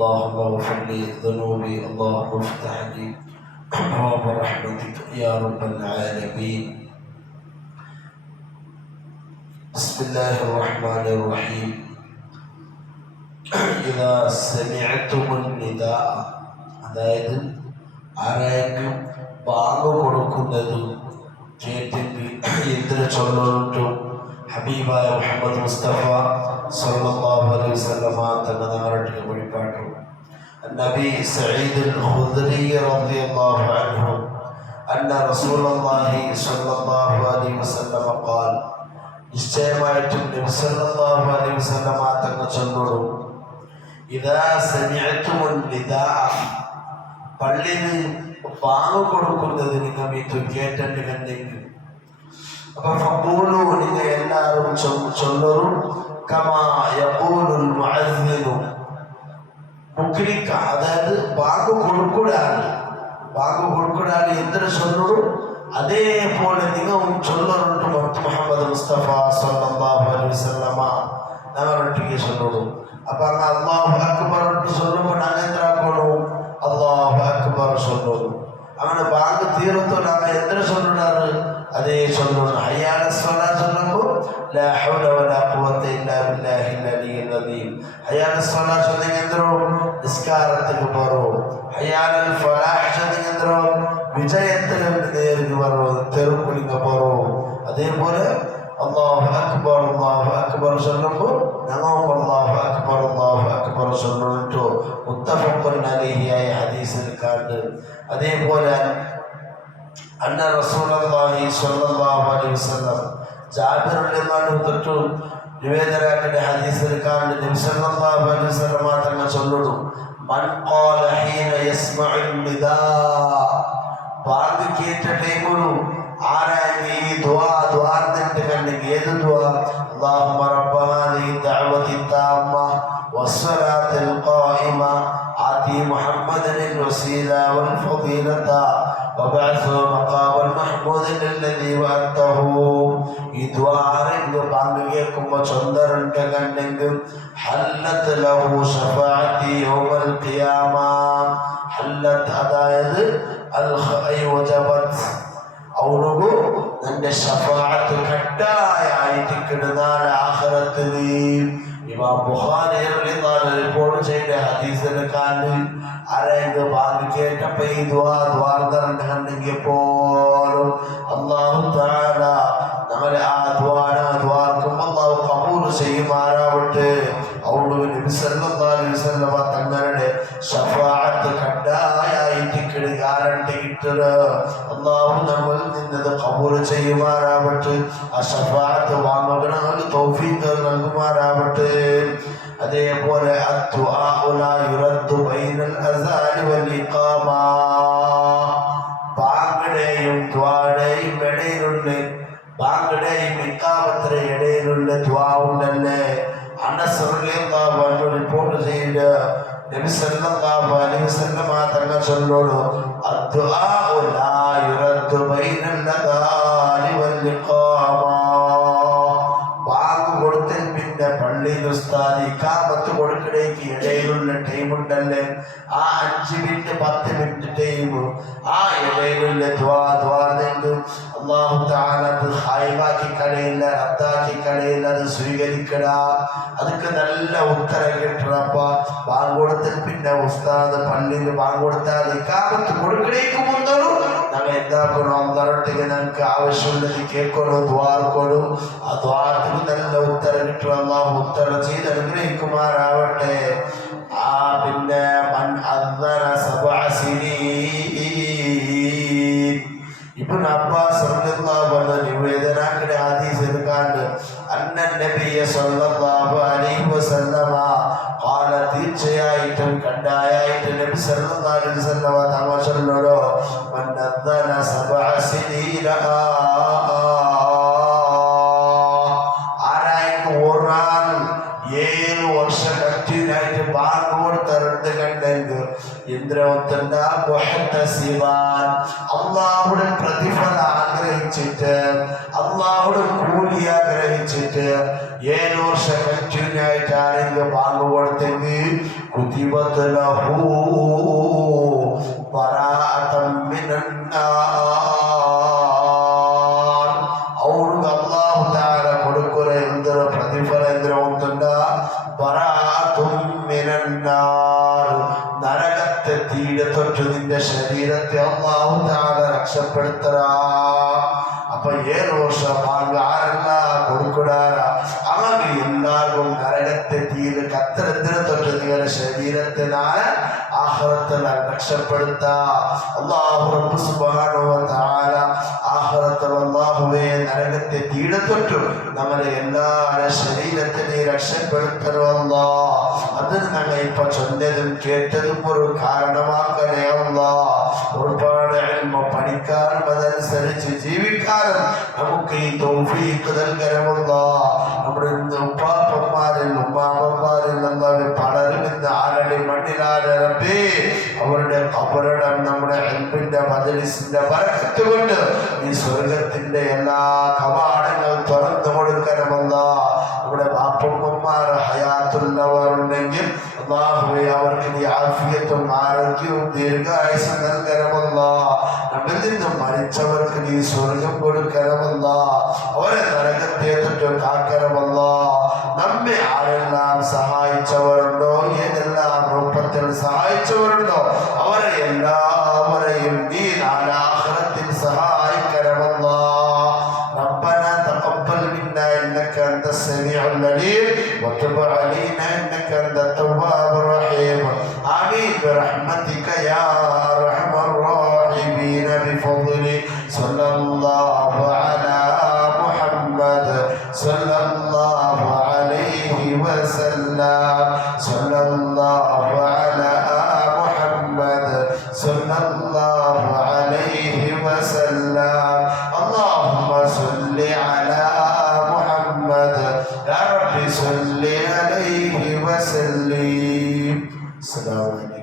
اللهم اغفر لي ذنوبي اللهم افتح لي أبواب رحمتك يا رب العالمين. بسم الله الرحمن الرحيم. إذا سمعتم النداء അതായത് ആരെങ്കിലും ബാങ്ക് കൊടുക്കുന്നത് കേട്ടെങ്കിൽ എന്തിനു ചൊല്ലിട്ടു ഹബീബായ മുഹമ്മദ് മുസ്തഫ സല്ലല്ലാഹു അലൈഹി വസല്ലം തങ്ങൾ നാട്ടിൽ വഴിപാട്ടു നബി സഈദ് അൽ-ഖുദ്രി റളിയല്ലാഹു അൻഹു അന്ന റസൂലുള്ളാഹി സല്ലല്ലാഹു അലൈഹി വസല്ലം ഖാൽ നിശ്ചയമായിട്ടും നബി സല്ലല്ലാഹു അലൈഹി വസല്ലം തങ്ങൾ ചൊല്ലുന്നു ഇദാ സമിഅതുമുൻ നിദാ പള്ളിയിൽ ബാങ്ക് കൊടുക്കുന്നത് നിങ്ങൾ കേട്ടിട്ടുണ്ടെങ്കിൽ അപ്പൊ ഫഖൂലു നിങ്ങൾ എല്ലാവരും ചൊല്ലൂ കമാ യഖൂലുൽ മുഅദ്ദിനു മുക്രിക അതായത് ബാങ്ക് കൊടുക്കൂടാണ് എന്തിനു ചൊല്ലൂ അതേപോലെ നിങ്ങൾ ചൊല്ലുന്നുണ്ട് മുഹമ്മദ് മുസ്തഫ സല്ലല്ലാഹു അലൈഹി വസല്ലമ ഞങ്ങളൊട്ടിಗೆ ചൊല്ലൂ. അപ്പൊ അങ്ങ് അല്ലാഹു അക്ബർ ചൊല്ലുമ്പോൾ ഞങ്ങൾ എന്താക്കണു അല്ലാഹു അക്ബർ ചൊല്ലൂ. അങ്ങനെ ബാങ്ക് തീർത്തോ ഞങ്ങൾ എന്തിനു ചൊല്ലുന്നത് അതേ ചൊല്ലണം. ഹയ്യാല സ്വലാ ചൊല്ലുമ്പോൾ ലാ ഹൗല വലാ ഖുവത ഇല്ലാ ബില്ലാഹിൽ അലിയ്യിൽ അദീം. ഹയ്യാല സ്വലാ ചൊല്ലുക എന്തോ നിസ്കാരത്തിന് ബറോ. ഹയ്യാലൽ ഫലാഹ് ചൊല്ലുക എന്തോ വിജയത്തിന് നേർക്ക് ബറോ തെറുക്കുലിങ്ങ ബറോ. അതേപോലെ അല്ലാഹു അക്ബർ ചൊല്ലുമ്പോൾ ഞങ്ങളും അല്ലാഹു അക്ബർ ചൊല്ലിട്ടോ മുത്തഫഖുൻ അലൈഹി ആയ ഹദീസിൽ കാണുന്നു. അതേപോലെ അന്ന റസൂലുള്ളാഹി സ്വല്ലല്ലാഹു അലൈഹി വസല്ലം ജാബിർ റളിയല്ലാഹു തൊട്ട് നിവേദനത്തിന്റെ ഹദീസിൽ കാണുന്നു നബി സല്ലല്ലാഹു അലൈഹി വസല്ലം തങ്ങൾ ചൊല്ലുന്നു മൻ ഖാല ഹീന യസ്മഉ നിദാ ബാങ്ക് കേട്ട ടൈമിൽ ആരായി ഈ ദുആർന്നിട്ട് കണ്ടെങ്കിൽ ഏത് ദുആ അല്ലാഹുമ്മ റബ്ബ ഹാദിഹി ദഅവതി താമ്മ വസ്സലാത്തിൽ ഖായിമ ആതി മുഹമ്മദിൽ വസീല വൽ ഫളീലത وبعثه مقام المحمود الذي وعدته. ഈ ദ്വാരങ്ങൾ ബാങ്ക് കേൾക്കുമ്പോൾ ചൊല്ലറുണ്ട് കണ്ടെങ്കിൽ ഹല്ലത്ത് ലഹു ശഫാഅത്തി യൗമൽ ഖിയാമ. ഹല്ലത്ത് അതായത് അൽ വജബത് അവനുകു നിന്റെ ശഫാഅത്ത് കട്ടായിട്ട് കിടന്നാൽ ആഖിറത്തിൽ. ഇമാം ബുഖാരി റിപ്പോർട്ട് ചെയ്ത ഹദീസിൽ കാണുന്നു ആരെങ്കിലും ബാങ്ക് കേട്ടപ്പോൾ ഈ ദ്വാർന്നെങ്കിൽ പോലും അല്ലാഹു തആല നമ്മളെ ആ ദ്വാർക്കും അല്ലാഹു ഖബൂൽ ചെയ്യുമാറാവട്ടെ. അതുകൊണ്ട് നബി സല്ലല്ലാഹു അലൈഹി വസല്ലം തങ്ങളുടെ ശഫാഅത്ത് കട്ടായിട്ട് ഗ്യാരണ്ടി കിട്ടുക അല്ലാഹു നമ്മളിൽ നിന്നത് ഖബൂൽ ചെയ്യുമാറാവട്ടെ. ആ ശഫാഅത്ത് വാങ്ങുന്നതിന് തൗഫീഖ് നൽകുമാറാവട്ടെ. അതേപോലെ അദ്ദുആഉ ലാ യുറദ്ദു ബൈനൽ അസാനി വൽ ഇഖാമ. ബാങ്കിന്റെയും ദുആയുടെയും ഇടയിലുള്ള ബാങ്കിന്റെയും ഇഖാമത്തിന്റെയും ഇടയിലുള്ള ദുആ ഉണ്ടല്ലേ. അനസ് റളിയല്ലാഹു അൻഹു റിപ്പോർട്ട് ചെയ്ത നബി സല്ലല്ലാഹു അലൈഹി വസല്ലം തങ്ങൾ ചൊല്ലുന്നു അദ്ദുആഉ ലാ യുറദ്ദു ബൈനൽ അസാനി വൽ ഇഖാമ. ബാങ്ക് കൊടുത്തൽ പിന്നെ പള്ളിയിൽ ഉസ്താദ് ഇഖാമത്ത് കൊടുക്കണേക്ക് ഇടയിലുള്ള ടൈം ഉണ്ടല്ലേ ആ 5 മിനിറ്റ് 10 മിനിറ്റ് ടൈം ആ ഇടയിലുള്ള ദ്വാർന്നെങ്കിൽ അല്ലാഹു തആല അത് ഖായിബാക്കി കളയില്ല റദ്ദാക്കി കളയില്ല. അത് സ്വീകരിക്കട അതൊക്കെ നല്ല ഉത്തരം കിട്ടണപ്പ. ബാങ്ക് കൊടുത്തൽ പിന്നെ ഉസ്താദ് പള്ളിയിൽ ബാങ്ക് കൊടുത്താൽ ഇഖാമത്ത് കൊടുക്കണേക്ക് മുന്തോളും ഞങ്ങൾ എന്താക്കണോ അള്ളാഹുവിന്റെ ഞങ്ങൾക്ക് ആവശ്യമുള്ളത് കേൾക്കണോ ദ്വാർക്കണോ. ആ ദ്വാരത്തിന് നല്ല ഉത്തരം കിട്ടണം. അല്ലാഹു ഉത്തരം ചെയ്ത് അനുഗ്രഹിക്കുമാറാവട്ടെ. ആ പിന്നെ മൻ അദ്ദന സബഅ സിനീൻ ഇബ്നു അബ്ബാസ് റളിയല്ലാഹു അൻഹു നിവേദനത്തിന്റെ ഹദീസിൽ കാണുന്നു അന്ന നബിയ സല്ലല്ലാഹു അലൈഹി വസല്ലമ ഖാല തീർച്ചയായിട്ടും കണ്ടായിട്ട് നബി സല്ലല്ലാഹു അലൈഹി വസല്ലമ തങ്ങൾ ചൊല്ലുന്നു മൻ അദ്ദന സബഅ സിനീന ആരായിട്ട് ഓർറാൻ 7 വർഷം കണ്ടിന്യൂയായിട്ട് ബാങ്ക് കൊടുത്തറുണ്ട് കണ്ടെങ്കിൽ ഇന്ദ്രവത്തണ്ട മുഹത്തസിബാൻ അല്ലാഹുവിന്റെ പ്രതിഫലം ആഗ്രഹിച്ചിട്ട് അല്ലാഹുവിന്റെ കൂലി ആഗ്രഹിച്ചിട്ട് 7 വർഷം കണ്ടിന്യൂയായിട്ട് ആരെങ്കിലും ബാങ്ക് കൊടുത്തെങ്കിൽ كتبت له براءة من النار അവർക്ക് അല്ലാഹു തആല കൊടുക്കുന്ന എന്തൊരു പ്രതിഫലം ഉണ്ട് ബറാഅത്തും മിനന്നാർ നരകത്തെ തീരെ തൊട്ട് നിന്റെ ശരീരത്തെ അല്ലാഹു തആല രക്ഷപ്പെടുത്തരാ അപ്പൊ 7 വർഷം ആരെല്ല കൊടുക്കൂടാര അവർക്ക് എല്ലാവർക്കും നരകത്തെ തീരെ കത്തരത്തിന് തൊട്ട് നിങ്ങളുടെ ശരീരത്തെ നാളെ ആഖിറത്തിൽ രക്ഷപ്പെടുത്ത അല്ലാഹു റബ്ബ് സുബ്ഹാനഹു വ തആല ആഖിറത്തിൽ അല്ലാഹുവേ നരകത്തെ തീരെ തൊട്ട് നമ്മുടെ എല്ലാവരുടെ ശരീരത്തിനെ രക്ഷപ്പെടുത്തണം അല്ലാഹ് അതിന് ഞങ്ങൾ ഇപ്പൊ ചൊല്ലതും കേട്ടതും ഒരു കാരണമാക്കണേ അല്ലാഹ് ഒരുപാട് ഇൽമ പഠിക്കാനും അതനുസരിച്ച് ജീവിക്കാനും നമുക്ക് ഈ തൗഫീഖ് നൽകണമല്ലാ നമ്മുടെ ഉപ്പാപ്പന്മാരിൽ ഉമ്മാമ്മമാരിൽ നിന്നവർ പലരും ഇന്ന് ആരടി മണ്ണിലാണ് റബ്ബേ അവരുടെ ഖബറിടം നമ്മുടെ ഇൽമിന്റെ മജ്ലിസിന്റെ ബറക്കത്ത് കൊണ്ട് ഈ സ്വർഗത്തിന്റെ എല്ലാ കവാടങ്ങൾ തുറന്നു കൊടുക്കണമല്ലാ നമ്മുടെ ബാപ്പമ്മമാർ ഹയാത്തുള്ളവരുണ്ടെങ്കിൽ അല്ലാഹുവേ അവർക്ക് നീ ആഫിയത്തും ആരോഗ്യവും ദീർഘായുസ്സും നൽകണമല്ലാ നമ്മിൽ നിന്നും മരിച്ചവർക്ക് നീ സ്വർഗം കൊടുക്കണമല്ലാ അവരെ നരകത്തെ തൊട്ട് കാക്കണമല്ലാ നമ്മെ ആരെല്ലാം സഹായിച്ചവരുണ്ടോ ഏതെല്ലാം രൂപത്തിൽ സഹായിച്ചവരുണ്ടോ അവരെ എല്ലാവരെയും നീ നാലാഖിറത്തിൽ സഹായിക്കണമല്ലാ ربنا تقبل منا انك انت السميع العليم وتب علينا انك انت التواب الرحيم امين برحمتك يا ارحم الراحمين بفضلك صلى الله على محمد صلى الله عليه وسلم صلى الله على محمد صلى الله عليه وسلم اللهم صل على محمد يا رب صل عليه وسلم السلام عليكم